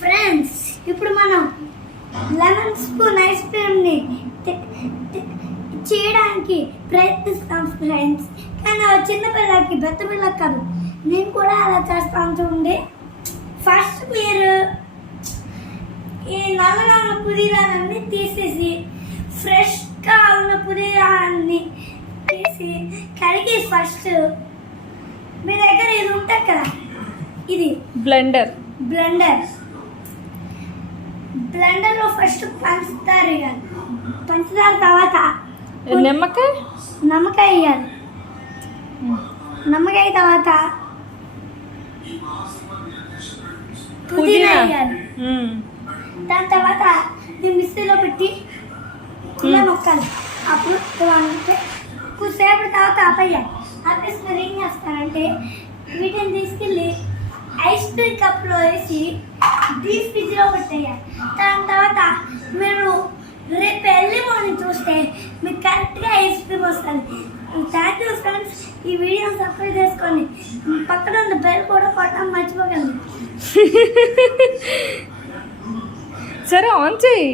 Friends ఇప్పుడు మనం lemon spoon ice క్రీమ్ని చేయడానికి ప్రయత్నిస్తాం ఫ్రెండ్స్. కానీ ఆ చిన్నపిల్లకి పెద్ద పిల్లకి కాదు, నేను కూడా అలా చేస్తాను చూడండి. ఫస్ట్ మీరు ఈ నల్లగా ఉన్న పుదీనాన్ని తీసేసి ఫ్రెష్గా ఉన్న పుదీనాన్ని తీసి కడిగి ఫస్ట్ మీ దగ్గర ఇది ఉంటుంది కదా, ఇది బ్లెండర్లో ఫస్ట్ పంచదార వేయాలి. పంచదార తర్వాత నిమ్మకాయ వేయాలి. నిమ్మకాయ తర్వాత పుదీనా వేయాలి. దాని తర్వాత మిక్సీలో పెట్టి ఇలా నొక్కాలి. అప్పుడు అంటే కొద్దిసేపటి తర్వాత ఆపేయాలి. ఆపేసి మీరు ఏం చేస్తారంటే వీటిని తీసుకెళ్ళి ఐస్ క్రీమ్ కప్లో వేసి డీప్ ఫ్రిడ్జ్లో పెట్టేయాలి. దాని తర్వాత మీరు రేపు ఎర్లీ మార్నింగ్ చూస్తే మీకు కరెక్ట్గా ఐస్ క్రీమ్ వస్తుంది. Thank you friends. ఈ వీడియోని సబ్స్క్రైబ్ చేసుకోండి. పక్కన ఉన్న బెల్ కూడా కొట్టడం మర్చిపోకండి. సరే ఆన్ చేయి.